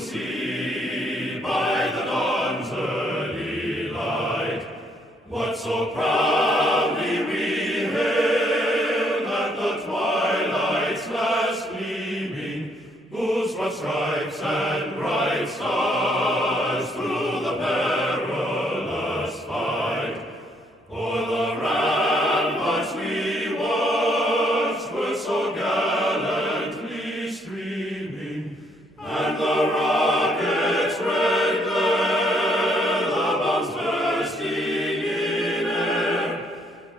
see by the dawn's early light what so proudly we hailed at the twilight's last gleaming, whose broad stripes and bright stars through the perilous fight o'er the ramparts we watched were so gallantly streaming, and the rocket's red glare, the bombs bursting in air,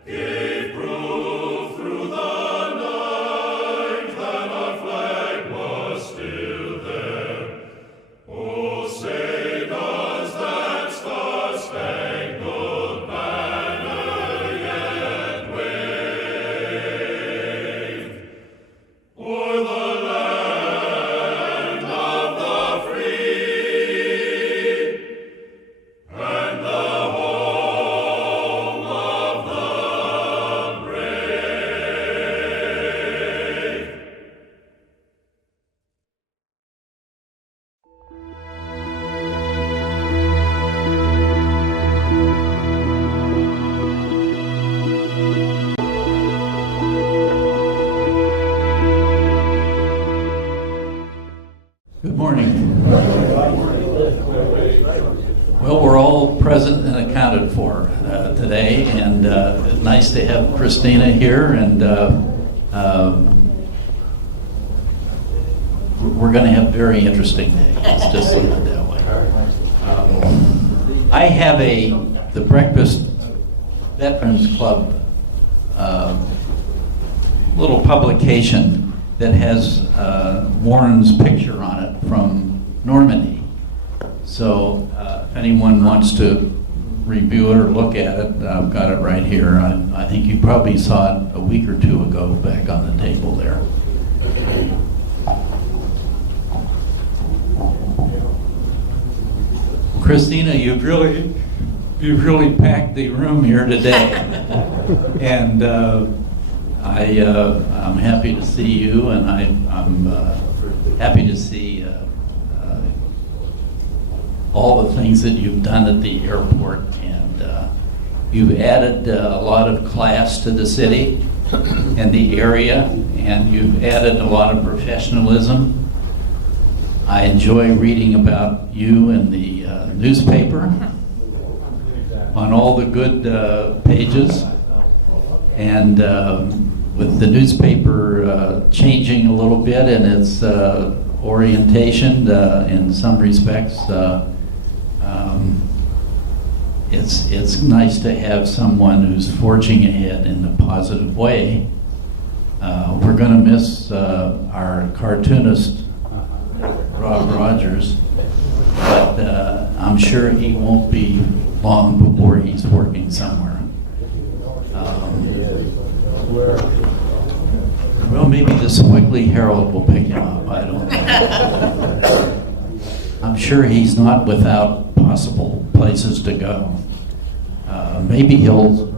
gave proof through the night that our flag was still there. Oh, say does that star-spangled banner yet wave o'er the land of the free and the home of the brave? Good morning. Well, we're all present and accounted for today, and nice to have Christina here, and we're going to have a very interesting day. Let's just leave it that way. I have the Breakfast Veterans Club little publication that has Warren's picture on it from Normandy. So if anyone wants to review it or look at it, I've got it right here. I think you probably saw it a week or two ago back on the table there. Christina, you've really packed the room here today, and I'm happy to see you, and I'm happy to see all the things that you've done at the airport, and you've added a lot of class to the city and the area, and you've added a lot of professionalism. I enjoy reading about you in the newspaper on all the good pages, and with the newspaper changing a little bit in its orientation in some respects, it's nice to have someone who's forging ahead in a positive way. We're going to miss our cartoonist, Rob Rogers, but I'm sure he won't be long before he's working somewhere. Well, maybe the Sewickley Herald will pick him up. I don't know. I'm sure he's not without possible places to go. Maybe he'll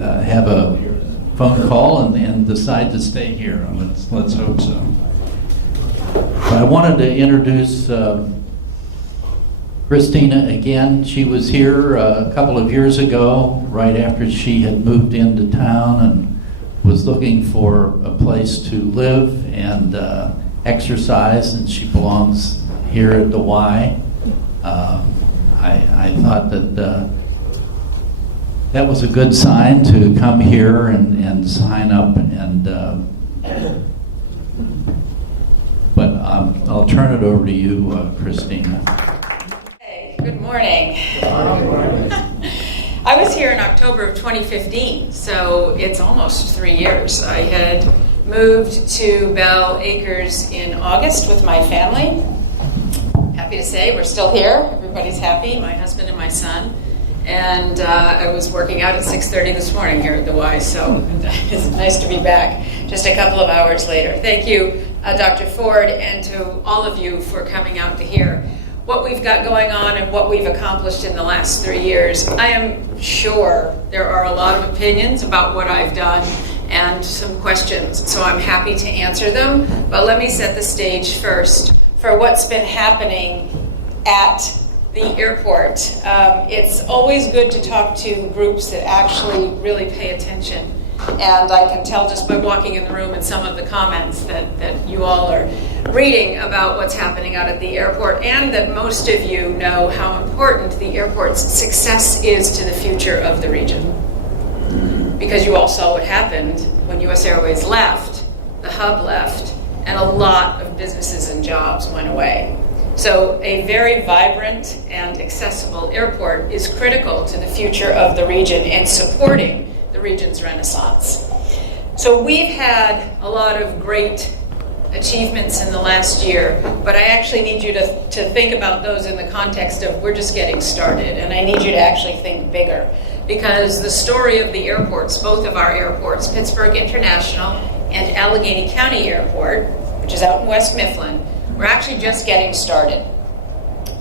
have a phone call and decide to stay here. Let's hope so. But I wanted to introduce Christina again. She was here a couple of years ago, right after she had moved into town and was looking for a place to live and exercise, and she belongs here at the Y. I thought that that was a good sign to come here and sign up, and but I'll turn it over to you, Christina. Hey, good morning. I was here in October of 2015, so it's almost 3 years. I had moved to Bell Acres in August with my family. Happy to say we're still here. Everybody's happy, my husband and my son. And I was working out at 6:30 this morning here at the Y, so it's nice to be back just a couple of hours later. Thank you, Dr. Ford, and to all of you for coming out to hear what we've got going on and what we've accomplished in the last 3 years. I am sure there are a lot of opinions about what I've done and some questions, so I'm happy to answer them. But let me set the stage first for what's been happening at the airport. It's always good to talk to groups that actually really pay attention. And I can tell just by walking in the room and some of the comments that you all are reading about what's happening out at the airport, and that most of you know how important the airport's success is to the future of the region. Because you all saw what happened when US Airways left, the hub left, and a lot of businesses and jobs went away. So a very vibrant and accessible airport is critical to the future of the region and supporting the region's renaissance. So we've had a lot of great achievements in the last year, but I actually need you to think about those in the context of we're just getting started, and I need you to actually think bigger. Because the story of the airports, both of our airports, Pittsburgh International and Allegheny County Airport, which is out in West Mifflin, we're actually just getting started.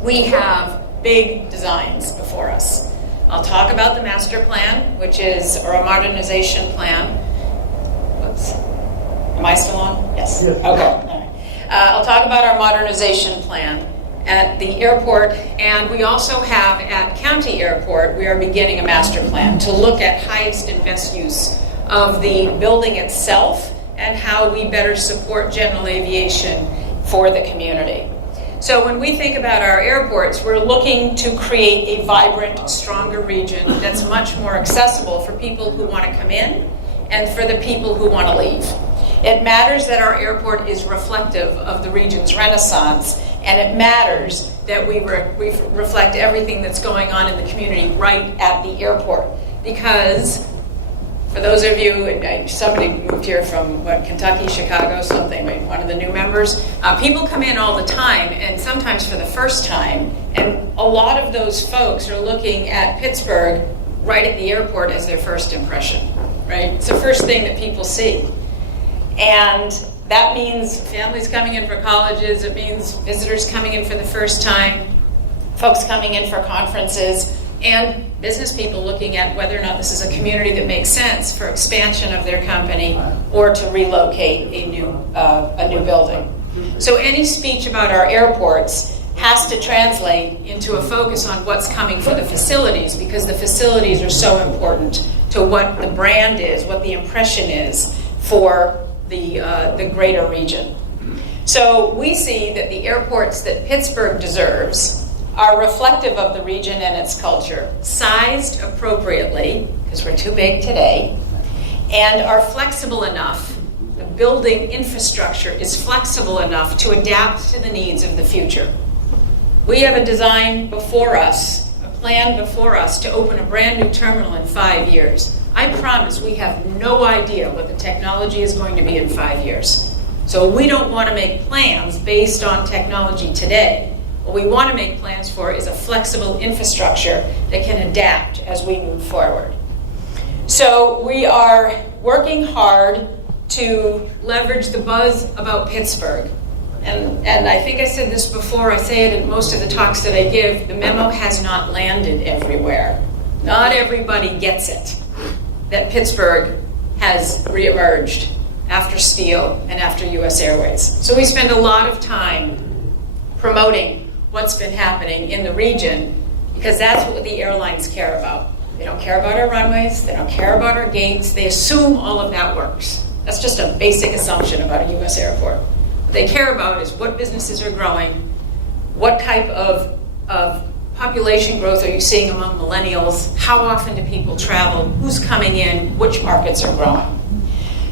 We have big designs before us. I'll talk about the master plan, which is, or a modernization plan. Whoops. Am I still on? Yes. Yeah. Okay. All right. I'll talk about our modernization plan at the airport, and we also have at County Airport, we are beginning a master plan to look at highest and best use of the building itself and how we better support general aviation for the community. So when we think about our airports, we're looking to create a vibrant, stronger region that's much more accessible for people who want to come in and for the people who want to leave. It matters that our airport is reflective of the region's renaissance, and it matters that we reflect everything that's going on in the community right at the airport. Because for those of you, somebody moved here from Kentucky, Chicago, something, one of the new members, people come in all the time, and sometimes for the first time, and a lot of those folks are looking at Pittsburgh right at the airport as their first impression, right? It's the first thing that people see. And that means families coming in for colleges, it means visitors coming in for the first time, folks coming in for conferences, and business people looking at whether or not this is a community that makes sense for expansion of their company or to relocate a new building. So any speech about our airports has to translate into a focus on what's coming for the facilities, because the facilities are so important to what the brand is, what the impression is for the greater region. So we see that the airports that Pittsburgh deserves are reflective of the region and its culture, sized appropriately, because we're too big today, and are flexible enough, the building infrastructure is flexible enough to adapt to the needs of the future. We have a design before us, a plan before us to open a brand new terminal in 5 years. I promise we have no idea what the technology is going to be in 5 years. So we don't want to make plans based on technology today. What we want to make plans for is a flexible infrastructure that can adapt as we move forward. So we are working hard to leverage the buzz about Pittsburgh. And I think I said this before, I say it in most of the talks that I give, the memo has not landed everywhere. Not everybody gets it, that Pittsburgh has reemerged after Steel and after US Airways. So we spend a lot of time promoting what's been happening in the region, because that's what the airlines care about. They don't care about our runways, they don't care about our gates, they assume all of that works. That's just a basic assumption about a US airport. What they care about is what businesses are growing, what type of population growth are you seeing among millennials, how often do people travel, who's coming in, which markets are growing.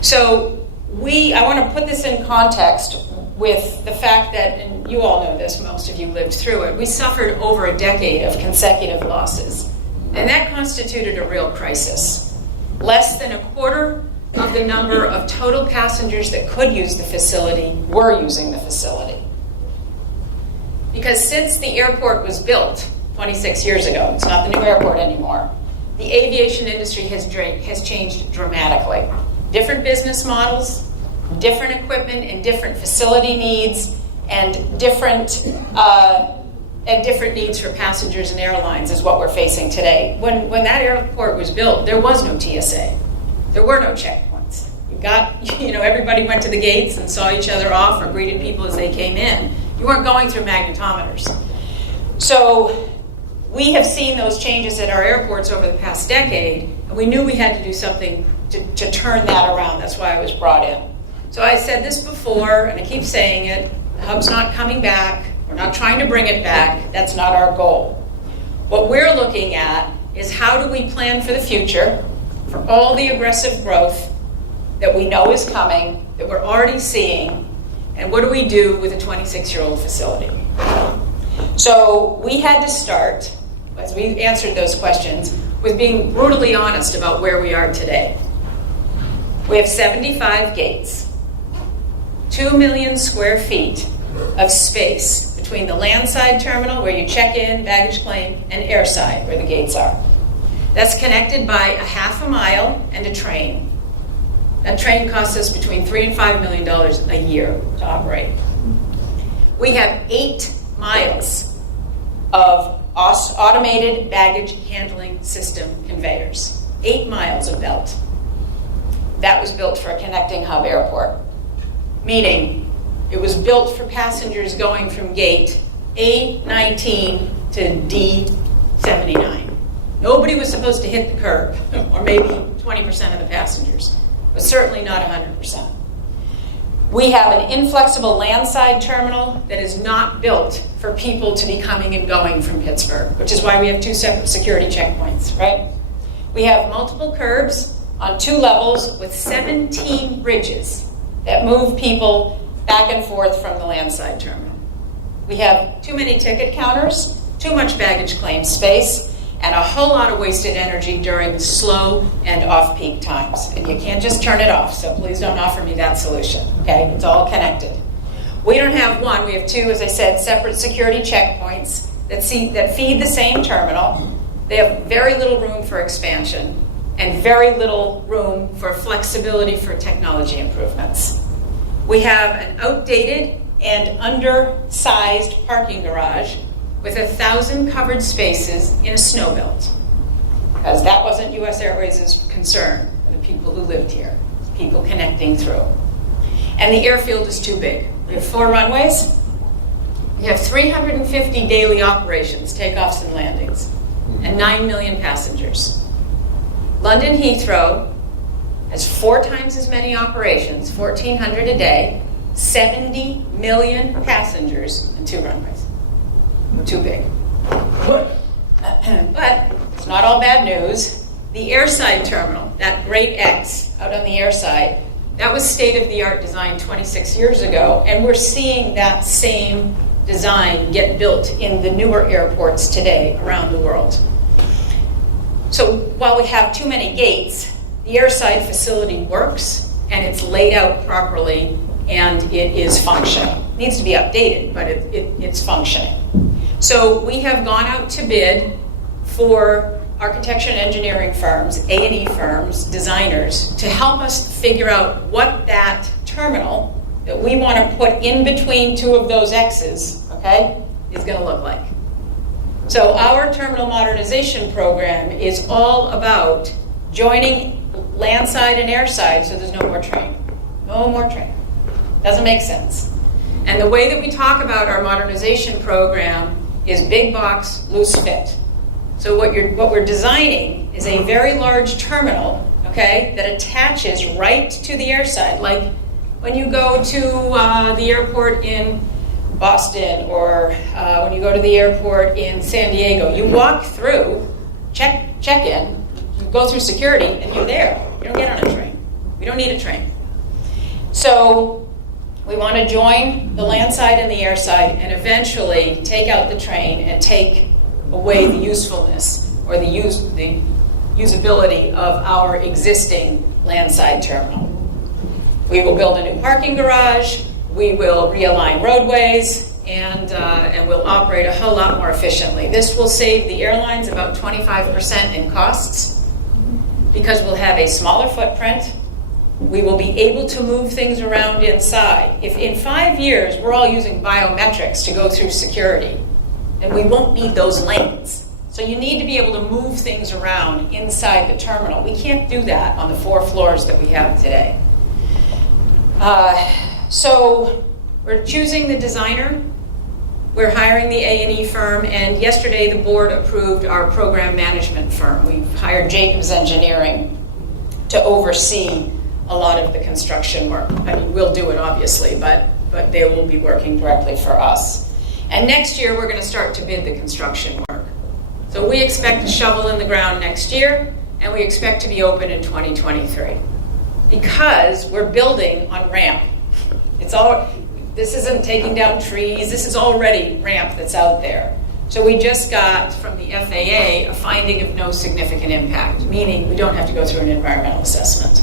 So I want to put this in context with the fact that, and you all know this, most of you lived through it, we suffered over a decade of consecutive losses. And that constituted a real crisis. Less than a quarter of the number of total passengers that could use the facility were using the facility. Because since the airport was built 26 years ago, it's not the new airport anymore, the aviation industry has changed dramatically. Different business models, different equipment and different facility needs, and different needs for passengers and airlines is what we're facing today. When that airport was built, there was no TSA. There were no checkpoints. Everybody went to the gates and saw each other off or greeted people as they came in. You weren't going through magnetometers. So we have seen those changes at our airports over the past decade, and we knew we had to do something to turn that around. That's why I was brought in. So I said this before, and I keep saying it, the hub's not coming back. We're not trying to bring it back. That's not our goal. What we're looking at is how do we plan for the future, for all the aggressive growth that we know is coming, that we're already seeing, and what do we do with a 26-year-old facility? So we had to start, as we answered those questions, with being brutally honest about where we are today. We have 75 gates, 2 million square feet of space between the landside terminal, where you check in, baggage claim, and airside, where the gates are. That's connected by a half a mile and a train. That train costs us between $3 and $5 million a year to operate. We have 8 miles of automated baggage handling system conveyors. 8 miles of belt. That was built for a connecting hub airport, meaning it was built for passengers going from gate A19 to D79. Nobody was supposed to hit the curb, or maybe 20% of the passengers, but certainly not 100%. We have an inflexible landside terminal that is not built for people to be coming and going from Pittsburgh, which is why we have 2 separate security checkpoints, right? We have multiple curbs on 2 levels with 17 bridges that move people back and forth from the landside terminal. We have too many ticket counters, too much baggage claim space, and a whole lot of wasted energy during slow and off-peak times. And you can't just turn it off, so please don't offer me that solution, okay? It's all connected. We don't have 1, we have 2, as I said, separate security checkpoints that feed the same terminal. They have very little room for expansion and very little room for flexibility for technology improvements. We have an outdated and undersized parking garage with 1,000 covered spaces in a snow belt, because that wasn't U.S. Airways' concern for the people who lived here, people connecting through. And the airfield is too big. We have 4 runways. We have 350 daily operations, takeoffs and landings, and 9 million passengers. London Heathrow has 4 times as many operations, 1,400 a day, 70 million passengers, and 2 runways. We're too big. But it's not all bad news. The airside terminal, that great X out on the airside, that was state-of-the-art design 26 years ago, and we're seeing that same design get built in the newer airports today around the world. So while we have too many gates, the airside facility works, and it's laid out properly, and it is functioning. It needs to be updated, but it's functioning. So we have gone out to bid for architecture and engineering firms, A&E firms, designers, to help us figure out what that terminal that we want to put in between 2 of those X's, okay, is going to look like. So our terminal modernization program is all about joining landside and airside so there's no more train. No more train. Doesn't make sense. And the way that we talk about our modernization program is big box, loose fit. So what we're designing is a very large terminal, okay, that attaches right to the airside. Like when you go to the airport in Boston, or when you go to the airport in San Diego, you walk through, check in, you go through security, and you're there. You don't get on a train. We don't need a train. So we want to join the landside and the airside and eventually take out the train and take away the usefulness or the usability of our existing landside terminal. We will build a new parking garage. We will realign roadways, and we'll operate a whole lot more efficiently. This will save the airlines about 25% in costs because we'll have a smaller footprint. We will be able to move things around inside. If in 5 years we're all using biometrics to go through security, then we won't need those lanes. So you need to be able to move things around inside the terminal. We can't do that on the 4 floors that we have today. So we're choosing the designer we're hiring the A&E firm, and yesterday the board approved our program management firm. We've hired Jacobs Engineering to oversee a lot of the construction work. I mean, we'll do it obviously, but they will be working directly for us. And next year we're going to start to bid the construction work. So we expect a shovel in the ground next year, and we expect to be open in 2023. Because we're building on ramp. This isn't taking down trees, this is already ramp that's out there. So we just got from the FAA a finding of no significant impact, meaning we don't have to go through an environmental assessment.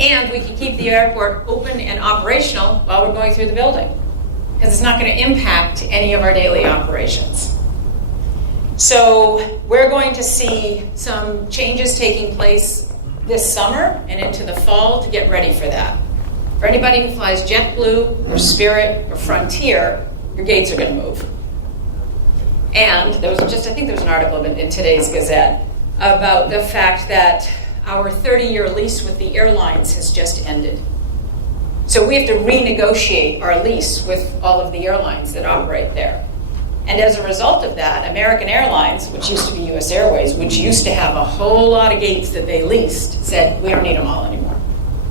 And we can keep the airport open and operational while we're going through the building, because it's not going to impact any of our daily operations. So we're going to see some changes taking place this summer and into the fall to get ready for that. For anybody who flies JetBlue or Spirit or Frontier, your gates are going to move. And I think there was an article in today's Gazette about the fact that our 30-year lease with the airlines has just ended. So we have to renegotiate our lease with all of the airlines that operate there. And as a result of that, American Airlines, which used to be US Airways, which used to have a whole lot of gates that they leased, said, we don't need them all anymore.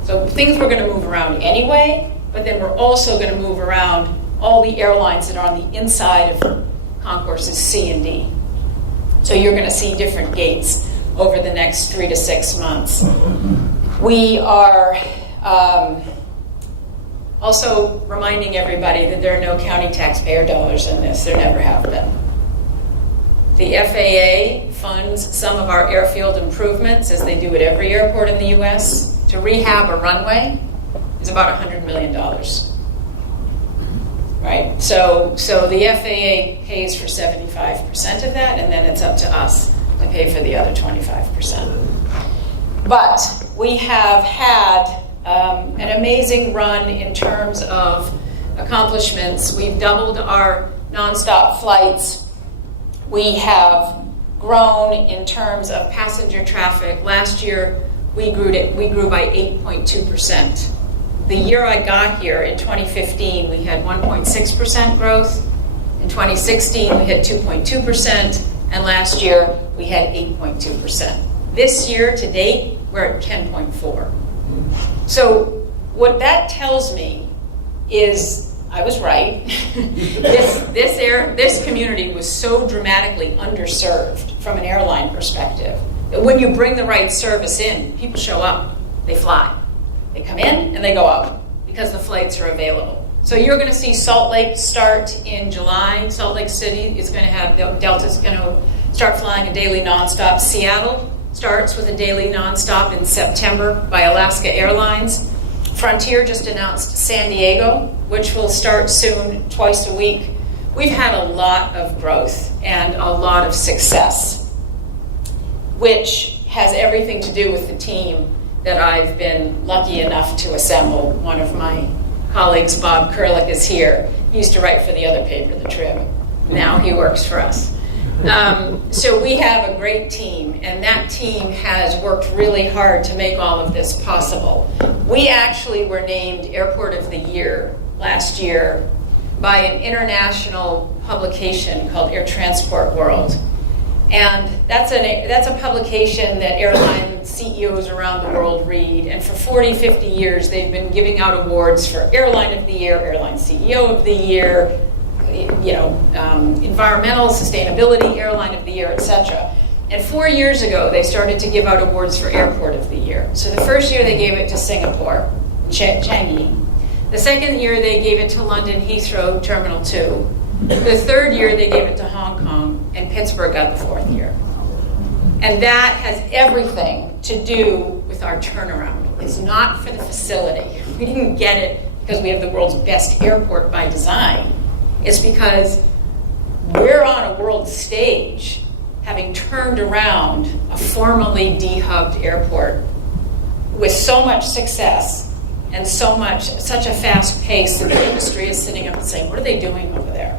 So things were going to move around anyway, but then we're also going to move around all the airlines that are on the inside of concourses C and D. So you're going to see different gates over the next 3 to 6 months. We are also reminding everybody that there are no county taxpayer dollars in this. There never have been. The FAA funds some of our airfield improvements, as they do at every airport in the U.S. To rehab a runway is about $100 million. Right? So the FAA pays for 75% of that, and then it's up to us to pay for the other 25%. But we have had an amazing run in terms of accomplishments. We've doubled our nonstop flights. We have grown in terms of passenger traffic. Last year, we grew by 8.2%. The year I got here in 2015, we had 1.6% growth. In 2016, we had 2.2%, and last year we had 8.2%. This year to date, we're at 10.4%. So what that tells me is I was right. This community was so dramatically underserved from an airline perspective that when you bring the right service in, people show up, they fly. They come in and they go out because the flights are available. So you're going to see Salt Lake start in July. Salt Lake City is going to have, Delta's going to start flying a daily nonstop. Seattle starts with a daily nonstop in September by Alaska Airlines. Frontier just announced San Diego, which will start soon, twice a week. We've had a lot of growth and a lot of success, which has everything to do with the team that I've been lucky enough to assemble. One of my colleagues, Bob Kurlick, is here. He used to write for the other paper, The Trib. Now he works for us. So we have a great team, and that team has worked really hard to make all of this possible. We actually were named Airport of the Year last year by an international publication called Air Transport World. And that's a publication that airline CEOs around the world read. And for 40, 50 years, they've been giving out awards for Airline of the Year, Airline CEO of the Year, environmental sustainability, Airline of the Year, etc. And 4 years ago, they started to give out awards for Airport of the Year. So the first year they gave it to Singapore, Changi. The second year they gave it to London Heathrow Terminal 2. The third year they gave it to Hong Kong, and Pittsburgh got the fourth year. And that has everything to do with our turnaround. It's not for the facility. We didn't get it because we have the world's best airport by design. It's because we're on a world stage having turned around a formerly dehubbed airport with so much success and such a fast pace that the industry is sitting up and saying, what are they doing over there?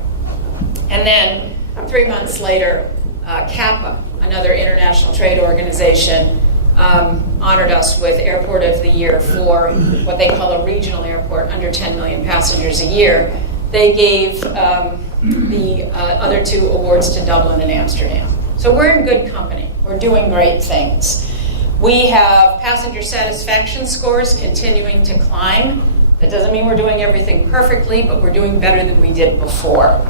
And then 3 months later, CAPA, another international trade organization, honored us with Airport of the Year for what they call a regional airport, under 10 million passengers a year. They gave the other two awards to Dublin and Amsterdam. So we're in good company. We're doing great things. We have passenger satisfaction scores continuing to climb. That doesn't mean we're doing everything perfectly, but we're doing better than we did before.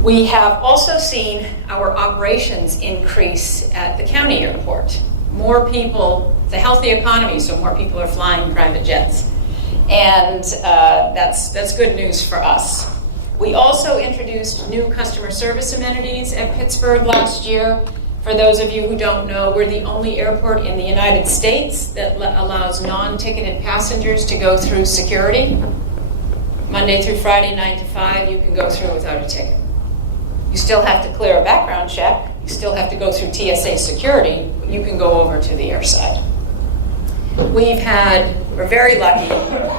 We have also seen our operations increase at the county airport. More people, it's a healthy economy, so more people are flying private jets. And that's good news for us. We also introduced new customer service amenities at Pittsburgh last year. For those of you who don't know, we're the only airport in the United States that allows non-ticketed passengers to go through security. Monday through Friday, 9 to 5, you can go through without a ticket. You still have to clear a background check. You still have to go through TSA security, but you can go over to the airside. We're very lucky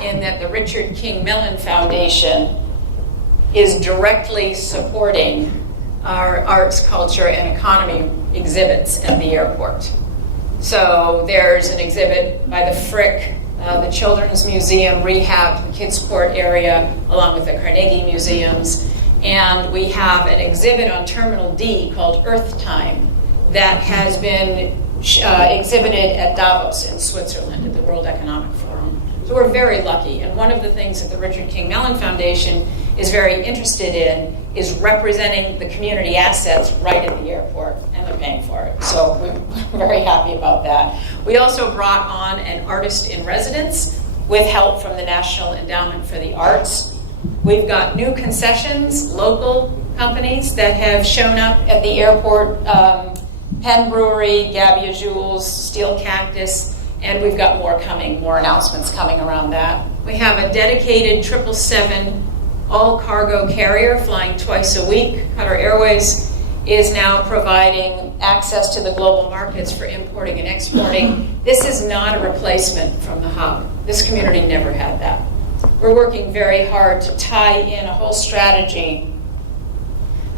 in that the Richard King Mellon Foundation is directly supporting our arts, culture, and economy exhibits at the airport. So there's an exhibit by the Frick, the Children's Museum, Rehab, the Kids Court area, along with the Carnegie Museums. And we have an exhibit on Terminal D called Earth Time that has been exhibited at Davos in Switzerland at the World Economic Forum. So we're very lucky. And one of the things that the Richard King Mellon Foundation is very interested in is representing the community assets right at the airport, and they're paying for it. So we're very happy about that. We also brought on an artist in residence with help from the National Endowment for the Arts. We've got new concessions, local companies that have shown up at the airport, Penn Brewery, Gabbia Jules, Steel Cactus, and we've got more coming, more announcements coming around that. We have a dedicated 777 all-cargo carrier flying twice a week. Qatar Airways is now providing access to the global markets for importing and exporting. This is not a replacement from the hub. This community never had that. We're working very hard to tie in a whole strategy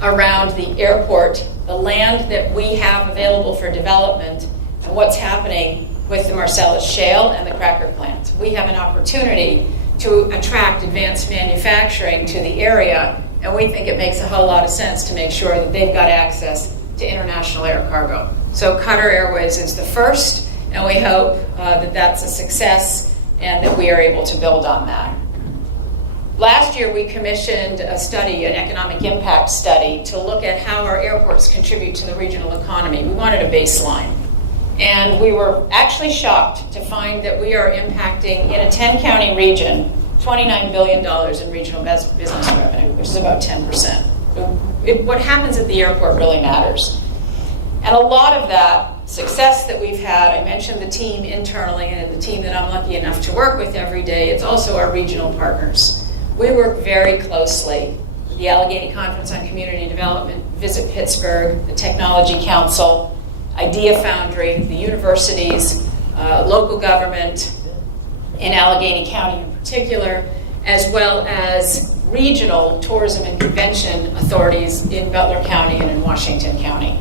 around the airport, the land that we have available for development, and what's happening with the Marcellus Shale and the cracker plant. We have an opportunity to attract advanced manufacturing to the area, and we think it makes a whole lot of sense to make sure that they've got access to international air cargo. So Qatar Airways is the first, and we hope that that's a success and that we are able to build on that. Last year, we commissioned a study, an economic impact study, to look at how our airports contribute to the regional economy. We wanted a baseline. And we were actually shocked to find that we are impacting, in a 10-county region, $29 billion in regional business revenue, which is about 10%. What happens at the airport really matters. And a lot of that success that we've had, I mentioned the team internally and the team that I'm lucky enough to work with every day, it's also our regional partners. We work very closely with the Allegheny Conference on Community Development, Visit Pittsburgh, the Technology Council, Idea Foundry, the universities, local government in Allegheny County in particular, as well as regional tourism and convention authorities in Butler County and in Washington County.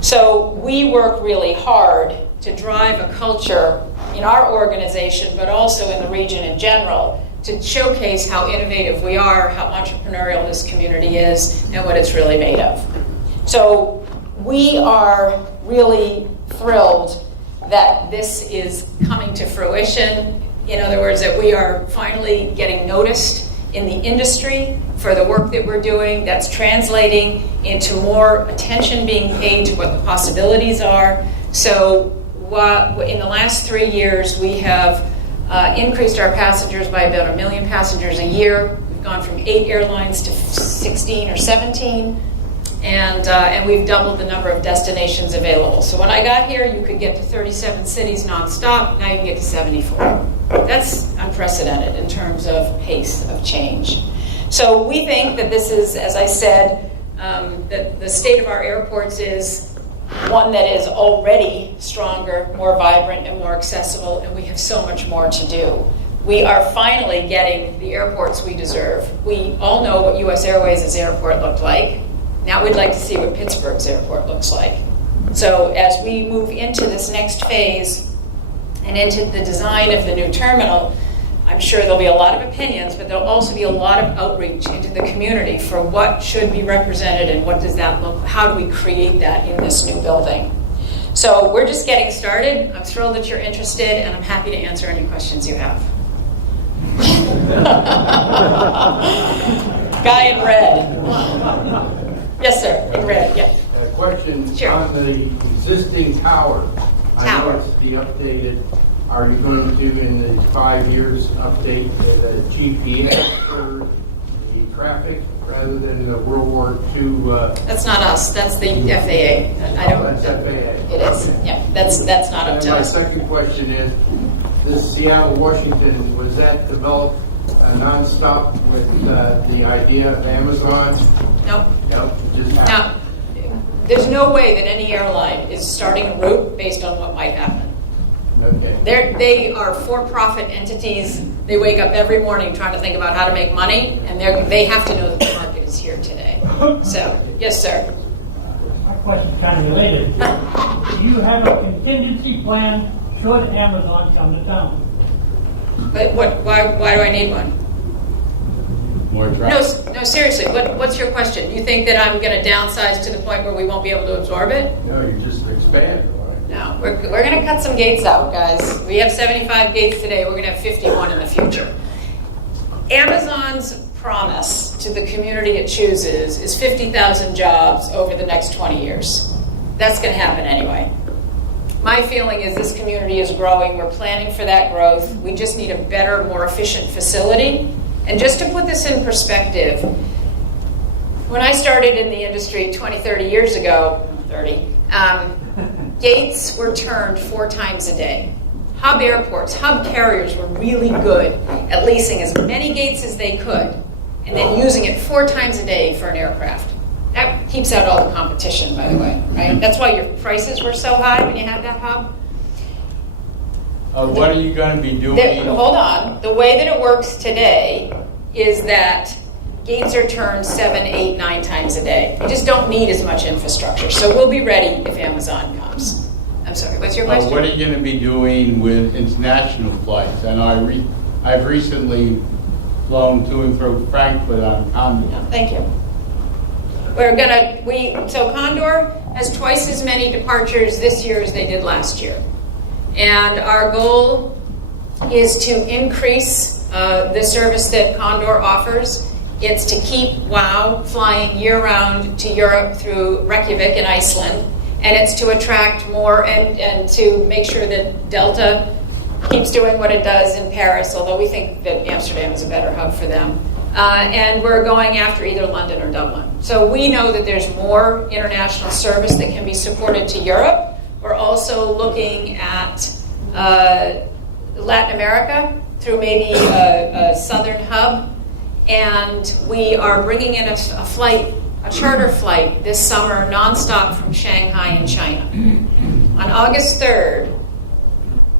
So we work really hard to drive a culture in our organization, but also in the region in general, to showcase how innovative we are, how entrepreneurial this community is, and what it's really made of. So we are really thrilled that this is coming to fruition. In other words, that we are finally getting noticed in the industry for the work that we're doing. That's translating into more attention being paid to what the possibilities are. So in the last 3 years, we have increased our passengers by about 1 million passengers a year. We've gone from 8 airlines to 16 or 17. And we've doubled the number of destinations available. So when I got here, you could get to 37 cities nonstop. Now you can get to 74. That's unprecedented in terms of pace of change. So we think that this is, as I said, that the state of our airports is one that is already stronger, more vibrant, and more accessible, and we have so much more to do. We are finally getting the airports we deserve. We all know what U.S. Airways' airport looked like. Now we'd like to see what Pittsburgh's airport looks like. So as we move into this next phase and into the design of the new terminal, I'm sure there'll be a lot of opinions, but there'll also be a lot of outreach into the community for what should be represented and what does that look, how do we create that in this new building. So we're just getting started. I'm thrilled that you're interested, and I'm happy to answer any questions you have. Guy in red. Yes, sir, in red, yeah. A question Sure. on the existing tower. I Tower. noticed the updated, are you going to, in the 5 years, update the GPS for the traffic rather than the World War II? That's not us, that's the FAA. I don't. That's FAA. It is, yeah, that's not up And to my us. second question is, this Seattle, Washington, was that developed nonstop with the idea of Amazon? No, No, it just happened. no, there's no way that any airline is starting a route based on what might happen. Okay. They are for-profit entities. They wake up every morning trying to think about how to make money, and they have to know that the market is here today. So, yes, sir. My question's kind of related. Do you have a contingency plan should Amazon come to town? But why do I need one? More No, traffic. no, seriously, what's your question? You think that I'm going to downsize to the point where we won't be able to absorb it? No, you just expand. No, we're going to cut some gates out, guys. We have 75 gates today. We're going to have 51 in the future. Amazon's promise to the community it chooses is 50,000 jobs over the next 20 years. That's going to happen anyway. My feeling is this community is growing. We're planning for that growth. We just need a better, more efficient facility. And just to put this in perspective, when I started in the industry 20, 30 years ago, 30, gates were turned 4 times a day. Hub airports, hub carriers were really good at leasing as many gates as they could and then using it 4 times a day for an aircraft. That keeps out all the competition, by the way, right? That's why your prices were so high when you had that hub. What are you going to be doing? Hold on. The way that it works today is that gates are turned 7, 8, 9 times a day. You just don't need as much infrastructure. So we'll be ready if Amazon comes. I'm sorry, what's your question? What are you going to be doing with international flights? And I've recently flown to and from Frankfurt on Condor. No, thank you. So Condor has twice as many departures this year as they did last year. And our goal is to increase the service that Condor offers. It's to keep WOW flying year-round to Europe through Reykjavik in Iceland. And it's to attract more and to make sure that Delta keeps doing what it does in Paris, although we think that Amsterdam is a better hub for them. And we're going after either London or Dublin. So we know that there's more international service that can be supported to Europe. We're also looking at Latin America through maybe a southern hub. And we are bringing in a charter flight this summer, nonstop from Shanghai in China. On August 3rd,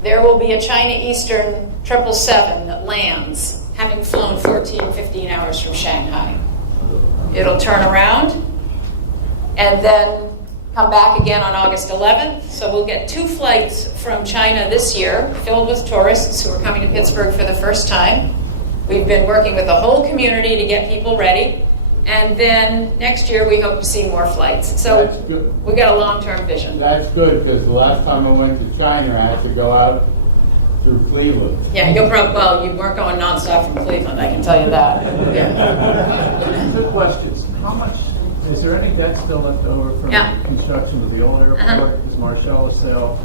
there will be a China Eastern 777 that lands, having flown 14, 15 hours from Shanghai. It'll turn around and then come back again on August 11th. So we'll get 2 flights from China this year, filled with tourists who are coming to Pittsburgh for the first time. We've been working with the whole community to get people ready. And then next year we hope to see more flights. So we've got a long-term vision. That's good, because the last time I went to China, I had to go out through Cleveland. Yeah, you weren't going nonstop from Cleveland, I can tell you that. Yeah. 2 questions. How much, is there any debt still left over from construction of the old airport? Is Marcellus sale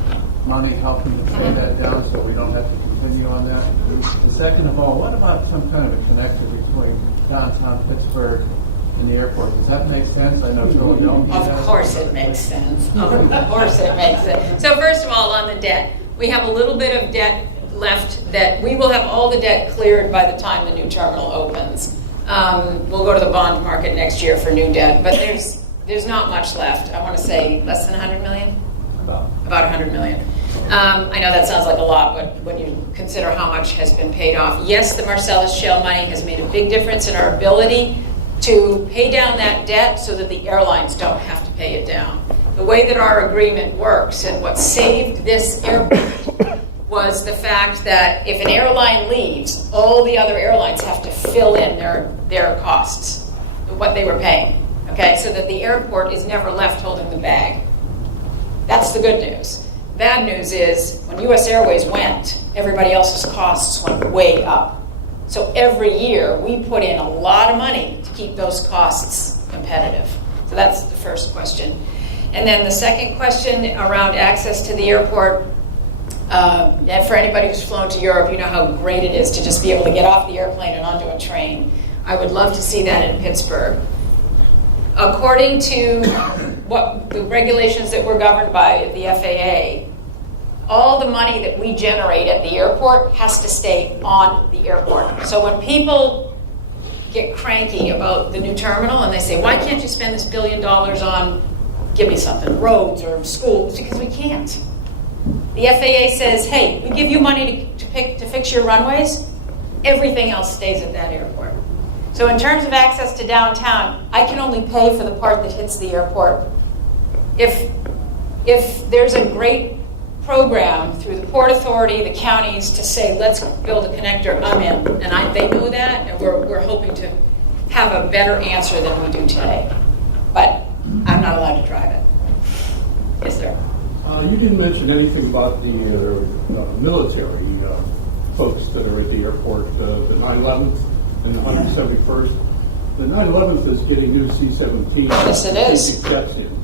money helping to pay that down so we don't have to continue on that? And second of all, what about some kind of a connector between downtown Pittsburgh and the airport? Does that make sense? I know Philadelphia has. Of course it makes sense. Of course it makes sense. So first of all, on the debt, we have a little bit of debt left that we will have all the debt cleared by the time the new terminal opens. We'll go to the bond market next year for new debt, but there's not much left. I want to say less than 100 million? About 100 million. I know that sounds like a lot, but when you consider how much has been paid off, yes, the Marcellus Shale money has made a big difference in our ability to pay down that debt so that the airlines don't have to pay it down. The way that our agreement works and what saved this airport was the fact that if an airline leaves, all the other airlines have to fill in their costs, what they were paying, okay? So that the airport is never left holding the bag. That's the good news. Bad news is when US Airways went, everybody else's costs went way up. So every year we put in a lot of money to keep those costs competitive. So that's the first question. And then the second question around access to the airport, and for anybody who's flown to Europe, you know how great it is to just be able to get off the airplane and onto a train. I would love to see that in Pittsburgh. According to what the regulations that we're governed by at the FAA, all the money that we generate at the airport has to stay on the airport. So when people get cranky about the new terminal and they say, why can't you spend this $1 billion on, give me something, roads or schools? Because we can't. The FAA says, hey, we give you money to fix your runways, everything else stays at that airport. So in terms of access to downtown, I can only pay for the part that hits the airport. If there's a great program through the Port Authority, the counties, to say, let's build a connector, I'm in. And they know that, and we're hoping to have a better answer than we do today. But I'm not allowed to drive it. Yes, sir. You didn't mention anything about the military folks that are at the airport, the 9/11th and the 171st. The 9/11th is getting new C-17. Yes, it is. strategic jets in.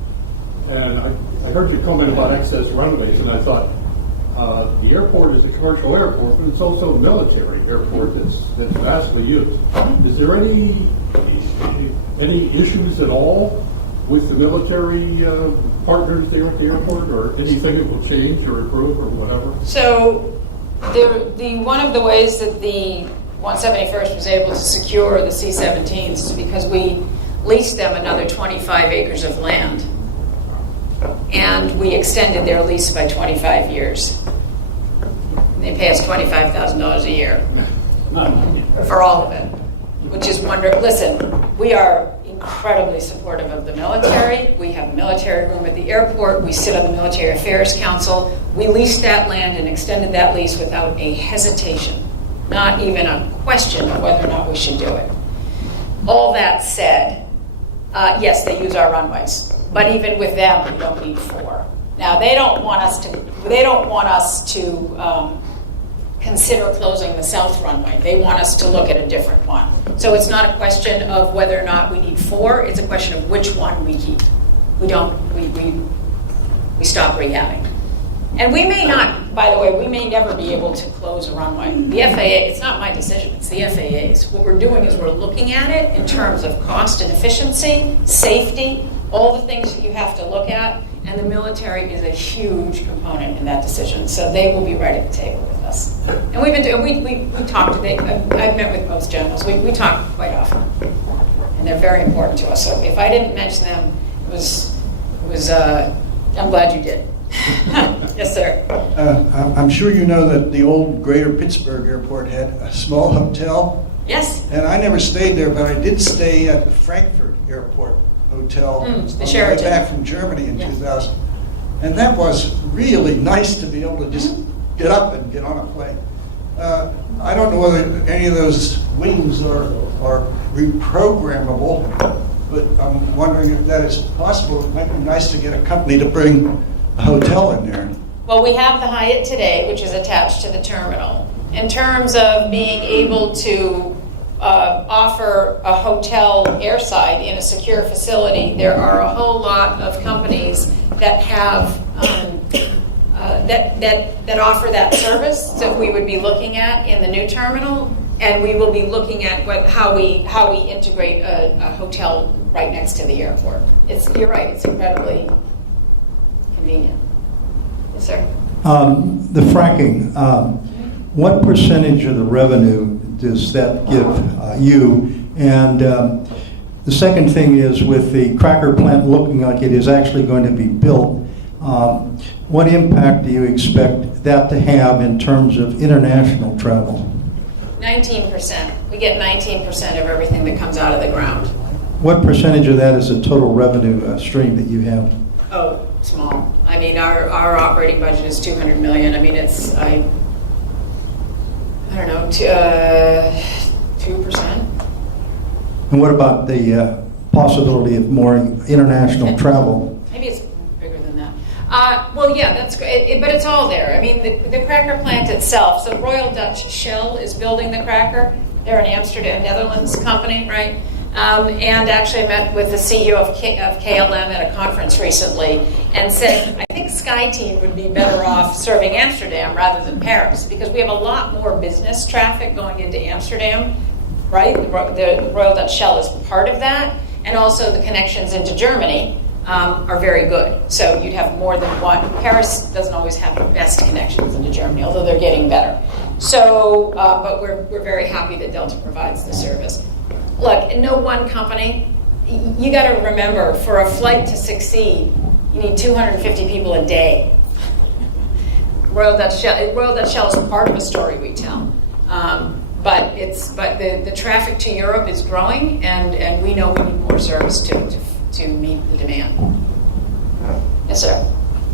And I heard your comment about excess runways, and I thought the airport is a commercial airport, but it's also a military airport that's vastly used. Is there any issues at all with the military partners there at the airport, or anything that will change or improve or whatever? So one of the ways that the 171st was able to secure the C-17s is because we leased them another 25 acres of land. And we extended their lease by 25 years. And they pay us $25,000 a year for all of it, which is wonderful. Listen, we are incredibly supportive of the military. We have a military room at the airport. We sit on the Military Affairs Council. We leased that land and extended that lease without a hesitation, not even a question of whether or not we should do it. All that said, yes, they use our runways. But even with them, we don't need 4. Now, they don't want us to consider closing the south runway. They want us to look at a different one. So it's not a question of whether or not we need 4. It's a question of which one we keep. We stop rehabbing. And we may not, by the way, we may never be able to close a runway. The FAA, it's not my decision, it's the FAA's. What we're doing is we're looking at it in terms of cost and efficiency, safety, all the things that you have to look at, and the military is a huge component in that decision. So they will be right at the table with us. And we've been doing, we talk to, I've met with most generals. We talk quite often, and they're very important to us. So if I didn't mention them, I'm glad you did. Yes, sir. I'm sure you know that the old Greater Pittsburgh Airport had a small hotel. Yes. And I never stayed there, but I did stay at the Frankfurt Airport Hotel on the way Sheraton. back from Germany in 2000. And that was really nice to be able to just get up and get on a plane. I don't know whether any of those wings are reprogrammable, but I'm wondering if that is possible. It might be nice to get a company to bring a hotel in there. Well, we have the Hyatt today, which is attached to the terminal. In terms of being able to offer a hotel airside in a secure facility, there are a whole lot of companies that have that offer that service that we would be looking at in the new terminal, and we will be looking at how we integrate a hotel right next to the airport. You're right, it's incredibly convenient. Yes, sir. The fracking, what percentage of the revenue does that give you? And the second thing is, with the cracker plant looking like it is actually going to be built, what impact do you expect that to have in terms of international travel? 19%. We get 19% of everything that comes out of the ground. What percentage of that is the total revenue stream that you have? Oh, small. I mean, our operating budget is 200 million. I mean, it's, I don't know, 2%. And what about the possibility of more international travel? Maybe it's bigger than that. Well, yeah, that's great, but it's all there. I mean, the cracker plant itself, so Royal Dutch Shell is building the cracker. They're an Amsterdam, Netherlands company, right? And actually I met with the CEO of KLM at a conference recently and said, I think SkyTeam would be better off serving Amsterdam rather than Paris, because we have a lot more business traffic going into Amsterdam, right? The Royal Dutch Shell is part of that, and also the connections into Germany are very good. So you'd have more than one. Paris doesn't always have the best connections into Germany, although they're getting better. So, but we're very happy that Delta provides the service. Look, in no one company, you got to remember, for a flight to succeed, you need 250 people a day. Royal Dutch Shell is part of a story we tell. But the traffic to Europe is growing, and we know we need more service to meet the demand. Yes, sir.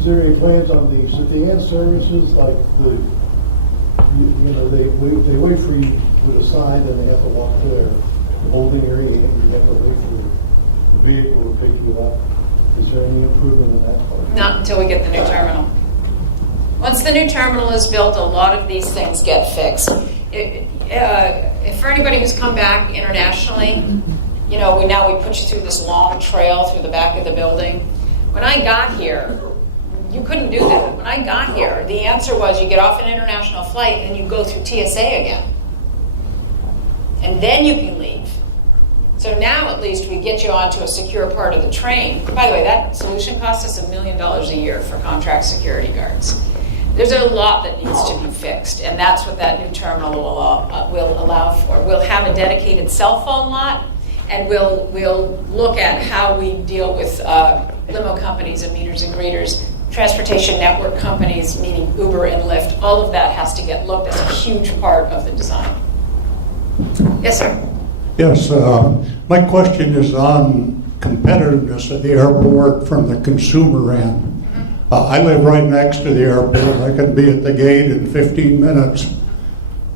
Is there any plans on the sedan services, like they wait for you with a sign and they have to walk to their holding area and you have to wait for the vehicle to pick you up? Is there any improvement in that part? Not until we get the new terminal. Once the new terminal is built, a lot of these things get fixed. For anybody who's come back internationally, we put you through this long trail through the back of the building. When I got here, you couldn't do that. When I got here, the answer was you get off an international flight and you go through TSA again. And then you can leave. So now at least we get you onto a secure part of the train. By the way, that solution costs us $1 million a year for contract security guards. There's a lot that needs to be fixed, and that's what that new terminal will allow for. We'll have a dedicated cell phone lot, and we'll look at how we deal with limo companies and meters and greeters, transportation network companies, meaning Uber and Lyft. All of that has to get looked at as a huge part of the design. Yes, sir. Yes, my question is on competitiveness at the airport from the consumer end. I live right next to the airport. I can be at the gate in 15 minutes.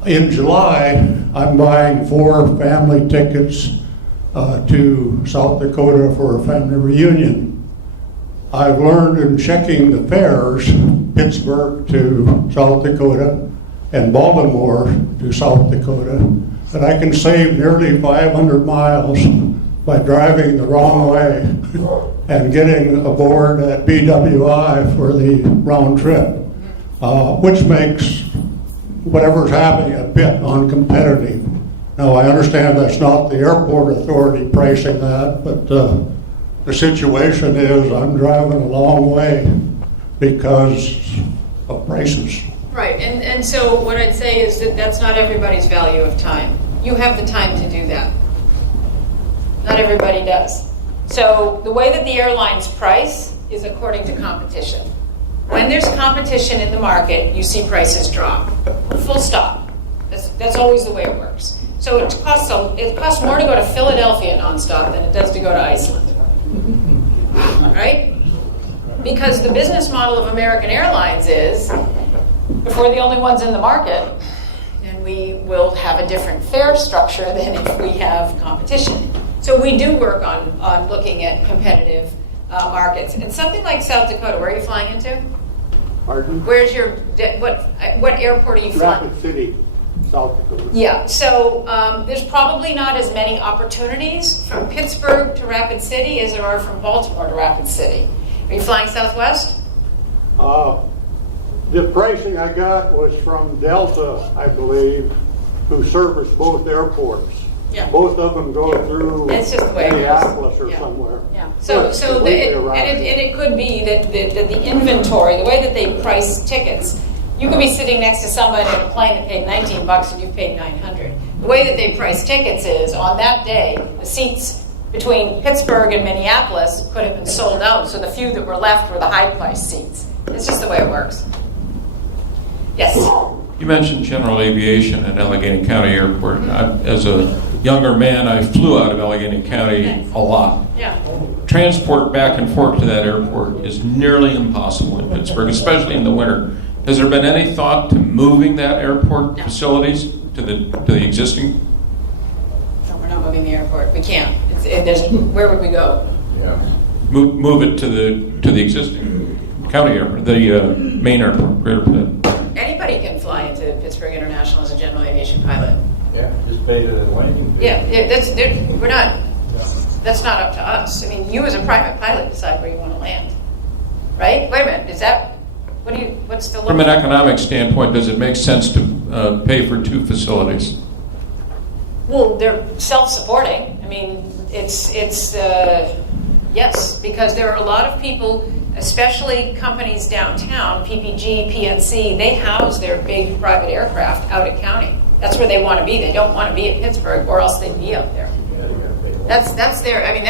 In July, I'm buying 4 family tickets to South Dakota for a family reunion. I've learned in checking the fares, Pittsburgh to South Dakota and Baltimore to South Dakota, that I can save nearly 500 miles by driving the wrong way and getting aboard at BWI for the round trip, which makes whatever's happening a bit uncompetitive. Now, I understand that's not the airport authority pricing that, but the situation is I'm driving a long way because of prices. Right, and so what I'd say is that that's not everybody's value of time. You have the time to do that. Not everybody does. So the way that the airlines price is according to competition. When there's competition in the market, you see prices drop. Full stop. That's always the way it works. So it costs more to go to Philadelphia nonstop than it does to go to Iceland. Right? Because the business model of American Airlines is, if we're the only ones in the market, then we will have a different fare structure than if we have competition. So we do work on looking at competitive markets. And something like South Dakota, where are you flying into? Pardon? Where's your, what airport are you flying? Rapid City, South Dakota. Yeah, so there's probably not as many opportunities from Pittsburgh to Rapid City as there are from Baltimore to Rapid City. Are you flying Southwest? The pricing I got was from Delta, I believe, who service both airports. Yeah. Both of them go through It's just the way it goes. Minneapolis or Yeah. somewhere. Yeah. So it could be that the inventory, the way that they price tickets, you could be sitting next to somebody in a plane that paid $19 and you've paid $900. The way that they price tickets is on that day, the seats between Pittsburgh and Minneapolis could have been sold out, so the few that were left were the high-priced seats. It's just the way it works. Yes. You mentioned general aviation at Allegheny County Airport. As a younger man, I flew out of Allegheny County a lot. Yeah. transport back and forth to that airport is nearly impossible in Pittsburgh, especially in the winter. Has there been any thought to moving that airport facilities to the existing? No, we're not moving the airport. We can't. Where would we go? Move it to the existing county airport, the main airport, Greater Pitt. Anybody can fly into Pittsburgh International as a general aviation pilot. Yeah, just pay the landing fee. Yeah, that's not up to us. I mean, you as a private pilot decide where you want to land, right? Wait a minute, what's the... From an economic standpoint, does it make sense to pay for two facilities? Well, they're self-supporting. I mean, yes, because there are a lot of people, especially companies downtown, PPG, PNC, they house their big private aircraft out at county. That's where they want to be. They don't want to be at Pittsburgh, or else they'd be out there. That's their. I mean,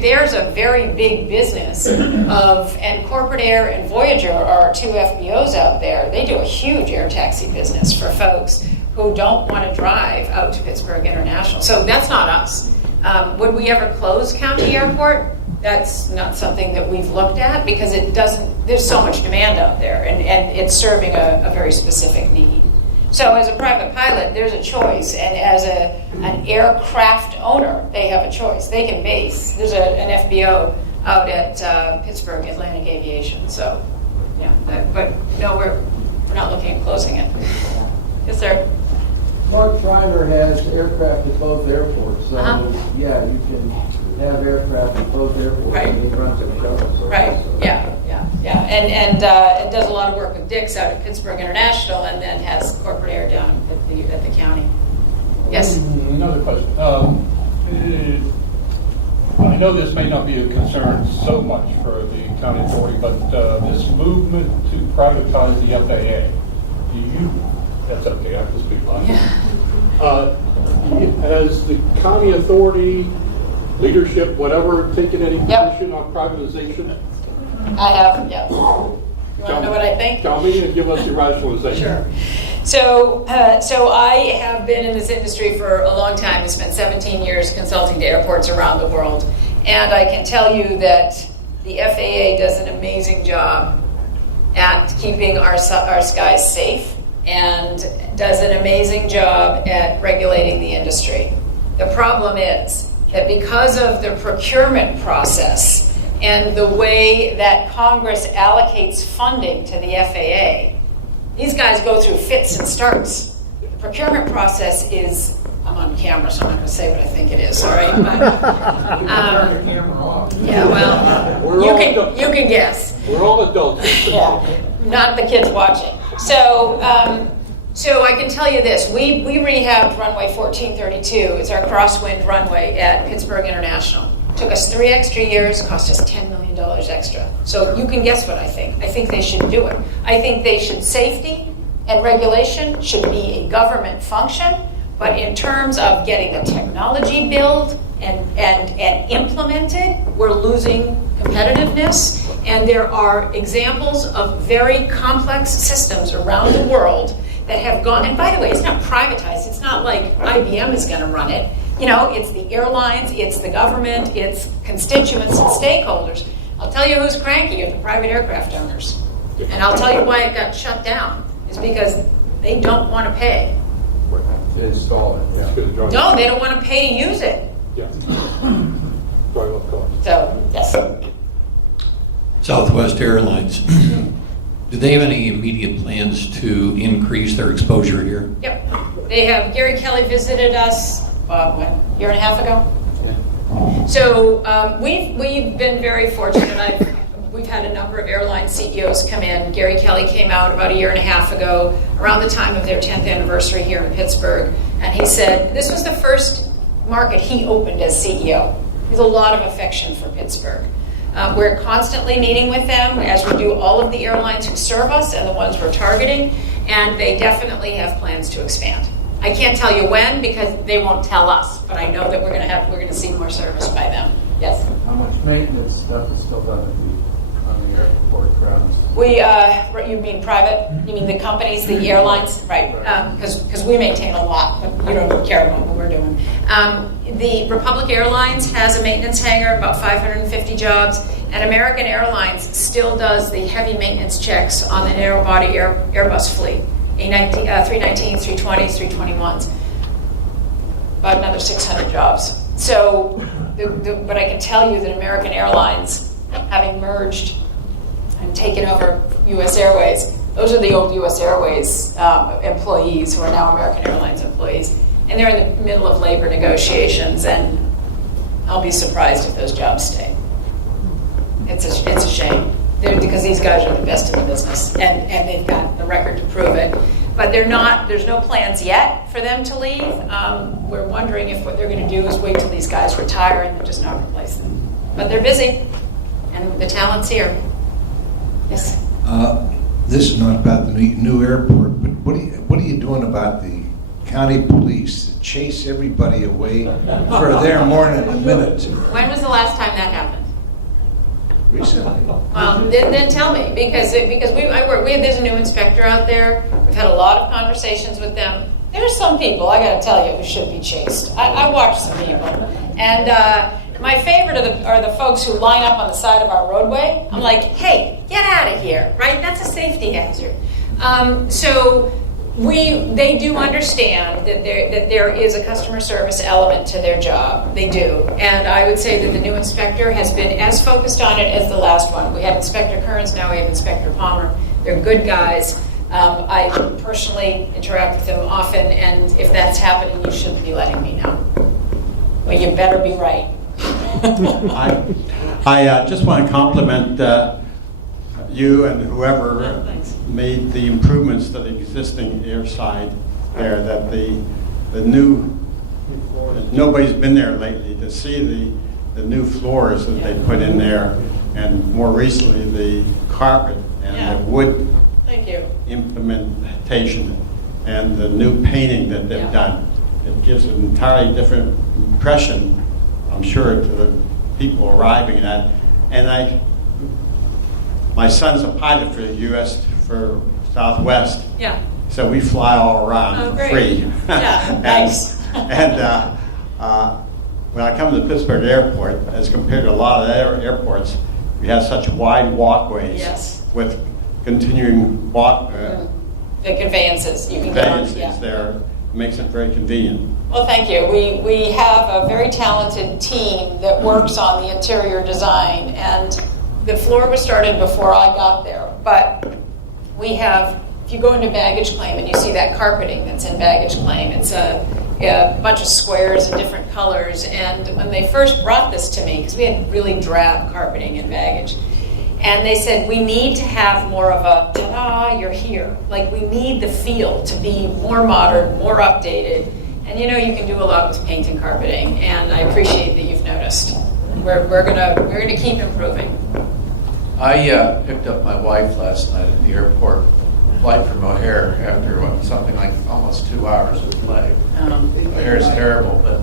there's a very big business and Corporate Air and Voyager are two FBOs out there. They do a huge air taxi business for folks who don't want to drive out to Pittsburgh International. So that's not us. Would we ever close County Airport? That's not something that we've looked at because there's so much demand out there and it's serving a very specific need. So as a private pilot, there's a choice, and as an aircraft owner, they have a choice. They can base. There's an FBO out at Pittsburgh Atlantic Aviation. So, yeah, but no, we're not looking at closing it. Yes, sir. Mark Schreiner has aircraft at both airports, so yeah, you can have aircraft at both airports. Right. And he runs a shuttle service. Right. Yeah. And it does a lot of work with Dick's out at Pittsburgh International, and then has Corporate Air down at the county. Yes. Another question. I know this may not be a concern so much for the county authority, but this movement to privatize the FAA, that's okay, I have to speak loud. Has the county authority, leadership, whatever, taken any position on privatization? I have, yes. You want to know what I think? Tell me and give us your rationalization. Sure. So I have been in this industry for a long time. I spent 17 years consulting to airports around the world. And I can tell you that the FAA does an amazing job at keeping our skies safe and does an amazing job at regulating the industry. The problem is that because of the procurement process and the way that Congress allocates funding to the FAA, these guys go through fits and starts. The procurement process is, I'm on camera, so I'm not going to say what I think it is, all right? But, Turn the camera off. yeah, well, you can guess. We're all adults. Yeah, not the kids watching. So I can tell you this. We rehabbed runway 1432. It's our crosswind runway at Pittsburgh International. Took us 3 extra years, cost us $10 million extra. So you can guess what I think. I think they should do it. I think safety and regulation should be a government function, but in terms of getting the technology built and implemented, we're losing competitiveness. And there are examples of very complex systems around the world that have gone, and by the way, it's not privatized. It's not like IBM is going to run it. You know, it's the airlines, it's the government, it's constituents and stakeholders. I'll tell you who's cranky are the private aircraft owners. And I'll tell you why it got shut down. Is because they don't want to pay. To install it. Yeah. No, they don't want to pay to use it. Yeah. Drive up cost. So, yes. Southwest Airlines. Do they have any immediate plans to increase their exposure here? Yep. They have. Gary Kelly visited us, a year and a half ago? Yeah. So we've been very fortunate. We've had a number of airline CEOs come in. Gary Kelly came out about a year and a half ago, around the time of their 10th anniversary here in Pittsburgh, and he said this was the first market he opened as CEO. There's a lot of affection for Pittsburgh. We're constantly meeting with them, as we do all of the airlines who serve us and the ones we're targeting, and they definitely have plans to expand. I can't tell you when because they won't tell us, but I know that we're going to see more service by them. Yes. How much maintenance stuff is still done on the airport grounds? You mean private? You mean the companies, the airlines? Right. Because we maintain a lot, but you don't care about what we're doing. The Republic Airlines has a maintenance hangar, about 550 jobs, and American Airlines still does the heavy maintenance checks on the narrow-body Airbus fleet, A319s, 320s, 321s. About another 600 jobs. So, but I can tell you that American Airlines, having merged and taken over U.S. Airways, those are the old U.S. Airways employees who are now American Airlines employees. And they're in the middle of labor negotiations, and I'll be surprised if those jobs stay. It's a shame. Because these guys are the best in the business, and they've got the record to prove it. But there's no plans yet for them to leave. We're wondering if what they're going to do is wait till these guys retire and then just not replace them. But they're busy, and the talent's here. Yes? This is not about the new airport, but what are you doing about the county police that chase everybody away for there more than a minute? When was the last time that happened? Recently. Well, then tell me, because there's a new inspector out there. We've had a lot of conversations with them. There are some people, I got to tell you, who should be chased. I watch some people, and my favorite are the folks who line up on the side of our roadway. I'm like, hey, get out of here, right? That's a safety hazard. So they do understand that there is a customer service element to their job. They do. And I would say that the new inspector has been as focused on it as the last one. We had Inspector Kearns, now we have Inspector Palmer. They're good guys. I personally interact with them often, and if that's happening, you shouldn't be letting me know. Well, you better be right. I just want to compliment you and whoever made the improvements to the existing airside there, that the new, nobody's been there lately, to see the new floors that they put in there, and more recently the carpet and the wood implementation and the new painting that they've done. It gives an entirely different impression, I'm sure, to the people arriving at. And my son's a pilot for the U.S. for Southwest. Yeah. So we fly all around for free. Yeah, nice. And when I come to the Pittsburgh airport, as compared to a lot of other airports, we have such wide walkways with continuing walk. The conveyances you can get on. There makes it very convenient. Well, thank you. We have a very talented team that works on the interior design, and the floor was started before I got there. But we have, if you go into baggage claim and you see that carpeting that's in baggage claim, it's a bunch of squares in different colors. And when they first brought this to me, because we had really drab carpeting in baggage, and they said, we need to have more of a, ta-da, you're here. Like, we need the feel to be more modern, more updated. And you can do a lot with paint and carpeting, and I appreciate that you've noticed. We're gonna keep improving. I picked up my wife last night at the airport, flight from O'Hare, after something like almost 2 hours of flight. O'Hare is terrible, but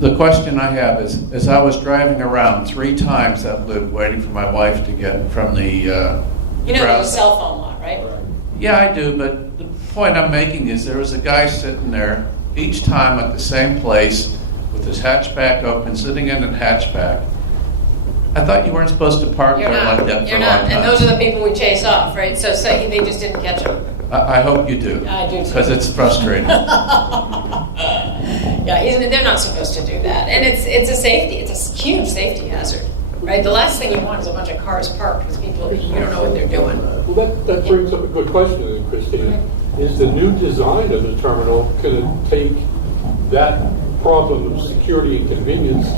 the question I have is, as I was driving around 3 times that loop, waiting for my wife to get from the you know there's a cell phone lot, right? Yeah, I do, but the point I'm making is there was a guy sitting there each time at the same place with his hatchback open, sitting in a hatchback. I thought you weren't supposed to park there like that for a long time. And those are the people we chase off, right? So say they just didn't catch him. I hope you do. I do too. Because it's frustrating. They're not supposed to do that. And it's a huge safety hazard, right? The last thing you want is a bunch of cars parked with people that you don't know what they're doing. Well, that brings up a good question, Christina. Is the new design of the terminal going to take that problem of security and convenience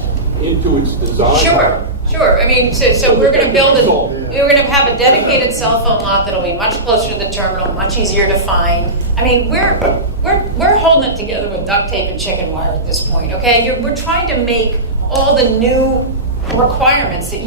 into its design? Sure. I mean, so we're going to build we're going to have a dedicated cell phone lot that'll be much closer to the terminal, much easier to find. I mean, we're holding it together with duct tape and chicken wire at this point. Okay, we're trying to make all the new requirements that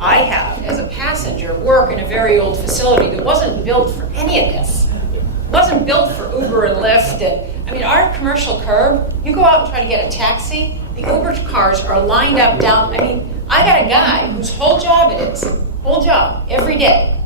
I have as a passenger work in a very old facility that wasn't built for any of this. It wasn't built for Uber and Lyft. And I mean, our commercial curb, you go out and try to get a taxi, the Uber cars are lined up down. I mean, I got a guy whose whole job every day,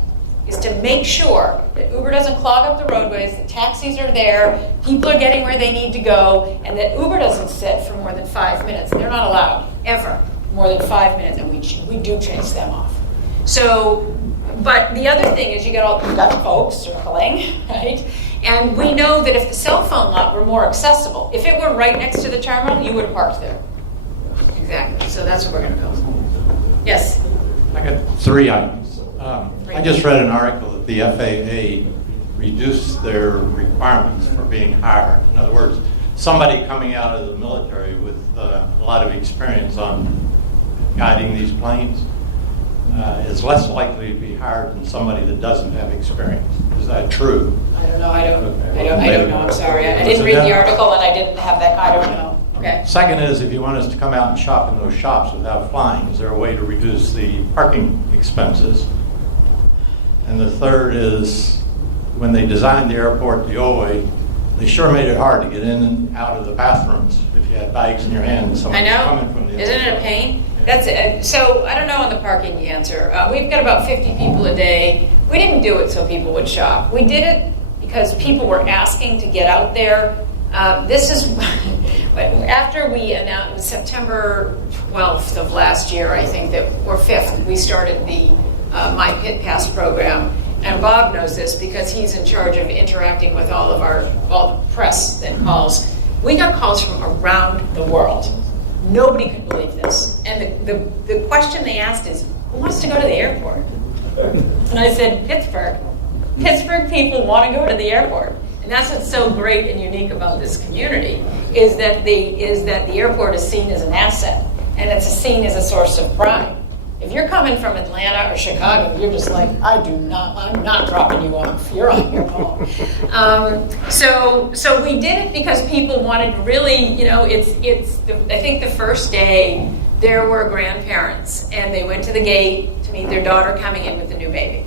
is to make sure that Uber doesn't clog up the roadways, the taxis are there, people are getting where they need to go, and that Uber doesn't sit for more than 5 minutes. They're not allowed, ever, more than 5 minutes, and we do chase them off. So, but the other thing is you got folks circling, right? And we know that if the cell phone lot were more accessible, if it were right next to the terminal, you would have parked there. Exactly. So that's what we're going to build. Yes? I got 3 items. I just read an article that the FAA reduced their requirements for being hired. In other words, somebody coming out of the military with a lot of experience on guiding these planes is less likely to be hired than somebody that doesn't have experience. Is that true? I don't know. I don't know. I'm sorry. I didn't read the article and I didn't have that. I don't know. Okay. Second is, if you want us to come out and shop in those shops without flying, is there a way to reduce the parking expenses? And the third is, when they designed the airport the old way, they sure made it hard to get in and out of the bathrooms if you had bags in your hand and somebody was coming from the Isn't it a pain? That's it. So I don't know on the parking answer. We've got about 50 people a day. We didn't do it so people would shop. We did it because people were asking to get out there. This is after we announced September 12th of last year, I think, or 5th, we started the My Pit Pass program. And Bob knows this because he's in charge of interacting with all the press that calls. We got calls from around the world. Nobody could believe this. And the question they asked is, who wants to go to the airport? And I said, Pittsburgh. Pittsburgh people want to go to the airport. And that's what's so great and unique about this community, is that the airport is seen as an asset, and it's seen as a source of pride. If you're coming from Atlanta or Chicago, you're just like, I'm not dropping you off. You're on your own. So we did it because people wanted really, I think the first day there were grandparents and they went to the gate to meet their daughter coming in with a new baby.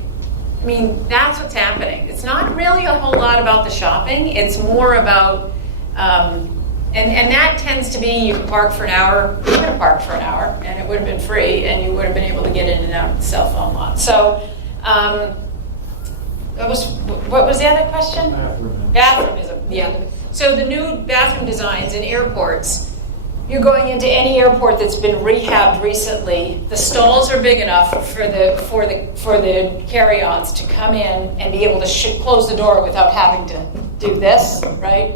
I mean, that's what's happening. It's not really a whole lot about the shopping. It's more about, and that tends to be you can park for an hour. You could have parked for an hour, and it would have been free, and you would have been able to get in and out of the cell phone lot. So, what was the other question? Bathroom is So the new bathroom designs in airports. You're going into any airport that's been rehabbed recently. The stalls are big enough for the carry-ons to come in and be able to close the door without having to do this, right?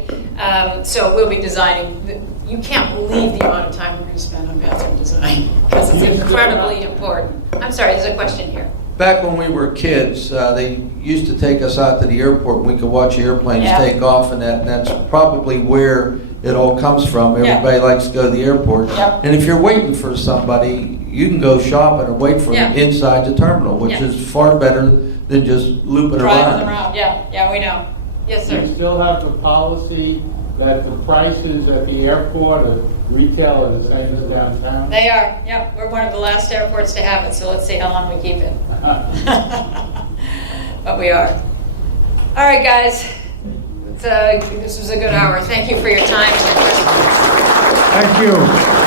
So we'll be designing. You can't believe the amount of time we're going to spend on bathroom design because it's incredibly important. I'm sorry, there's a question here. Back when we were kids, they used to take us out to the airport and we could watch airplanes take off, and that's probably where it all comes from. Everybody likes to go to the airport. Yep. And if you're waiting for somebody, you can go shopping or wait for them inside the terminal, which is far better than just looping Driving around. around, yeah, we know. Yes, sir. You still have the policy that the prices at the airport are retail are the same as downtown? They are, yep. We're one of the last airports to have it, so let's see how long we keep it. But we are. All right, guys. This was a good hour. Thank you for your time and your questions. Thank you.